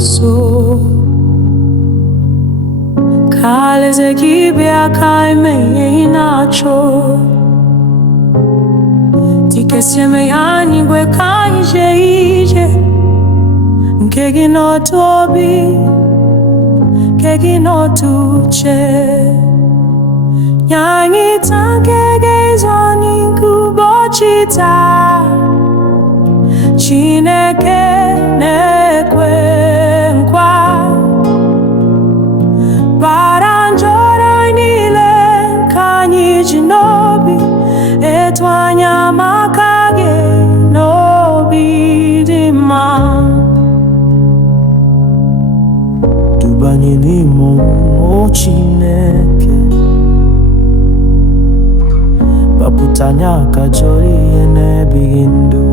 nso ka alaeze gị bịa ka eme ihe ị na-achọ. Dịka eme ya n'igwe ka anyị jee ije nke gị n'otu obi, nke gị n'otu uche. Nye anyị taa nke ga-ezu anyị nke ụbọchị taa. Chineke na-ekwe nkwa bara njọ niile ka anyị ji n'obi etu anya maka gị n'obi dị mma. Dubanye n'ime mmụọ Chineke, gbapụta anyị aka jọrọ ihe na-ebighị ndụ.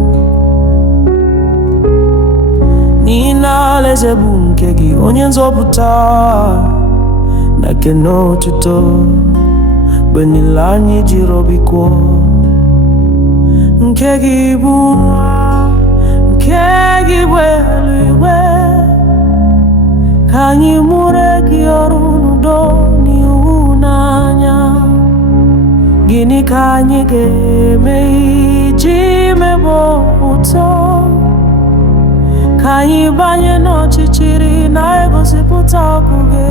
N'ihi na alaeze bụ nke gị, onye nzọpụta na ekele otuto mgbe niile anyị jiri obi kwuo. Nke gị bụ nwa, nke gị bụ eluigwe, ka anyị mụrụ gị ọrụ n'udo n'ịhụnanya. Gịnị ka anyị ga-eme iji mebe ụtọ? Ka anyị banye n'ọchịchịrị na-egosipụta ọkụ gị.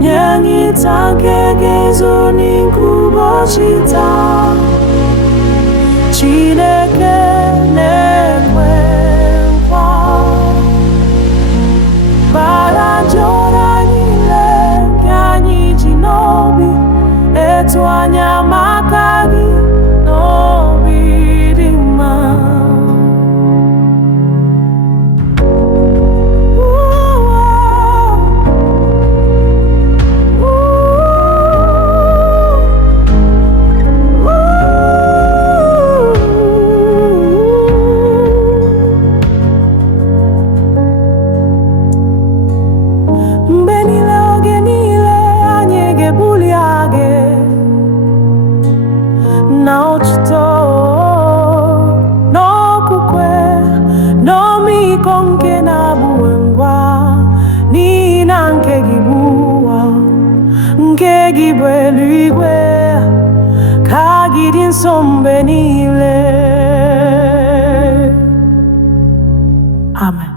Nye anyị taa nke ga-ezu nke ụbọchị taa. Chineke na-ekwe nkwa bara njọ niile nke anyị ji n'obi etu anya maka gị n'obi dị mma. Na otuto n'okwukwe n'ọmịiko nke na-abụghị ngwa. N'ihi na nke gị bụ ụwa, nke gị bụ eluigwe, ka gị dị nsọ mgbe niile. Amen.